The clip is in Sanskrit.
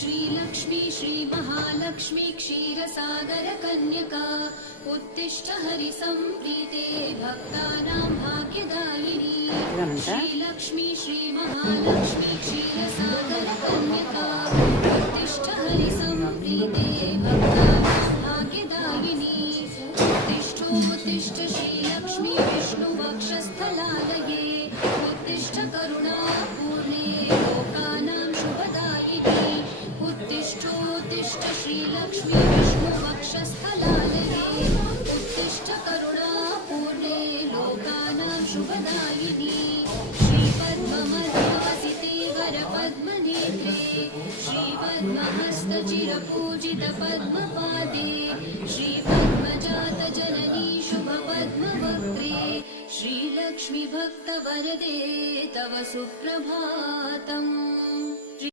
श्रीलक्ष्मी श्रीमहालक्ष्मी क्षीरसागरकन्यका उत्तिष्ठ हरिसम्प्रीते भक्तानां भाग्यदायिनी श्रीलक्ष्मी श्रीमहालक्ष्मी क्षीरसागरकन्यका उत्तिष्ठ हरिसम्प्रीते भक्तानां भाग्यदायिनी उत्तिष्ठ श्रीलक्ष्मी विष्णुवक्षस्थलालये उत्तिष्ठ करुणापूर्णे लोकानां शुभदायिनी उत्तिष्ठ श्रीलक्ष्मी विष्णुवक्षस्थलालये उत्तिष्ठ करुणापूर्णे लोकानां शुभदायिनी श्रीपद्ममध्यासिते वरपद्मनेत्रे श्रीपद्महस्तचिरपूजितपद्मपादे श्रीपद्मजातजननी शुभपद्मवक्त्रे श्रीलक्ष्मी भक्तवरदे तव सुप्रभातम्।